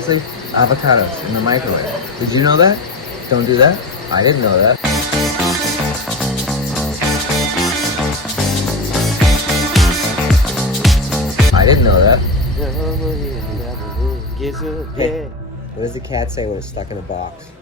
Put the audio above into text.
seriously? Avocados in the microwave. Did you know that? Don't do that? I didn't know that. I didn't know that. Hey, what does the cat say when it's stuck in a box?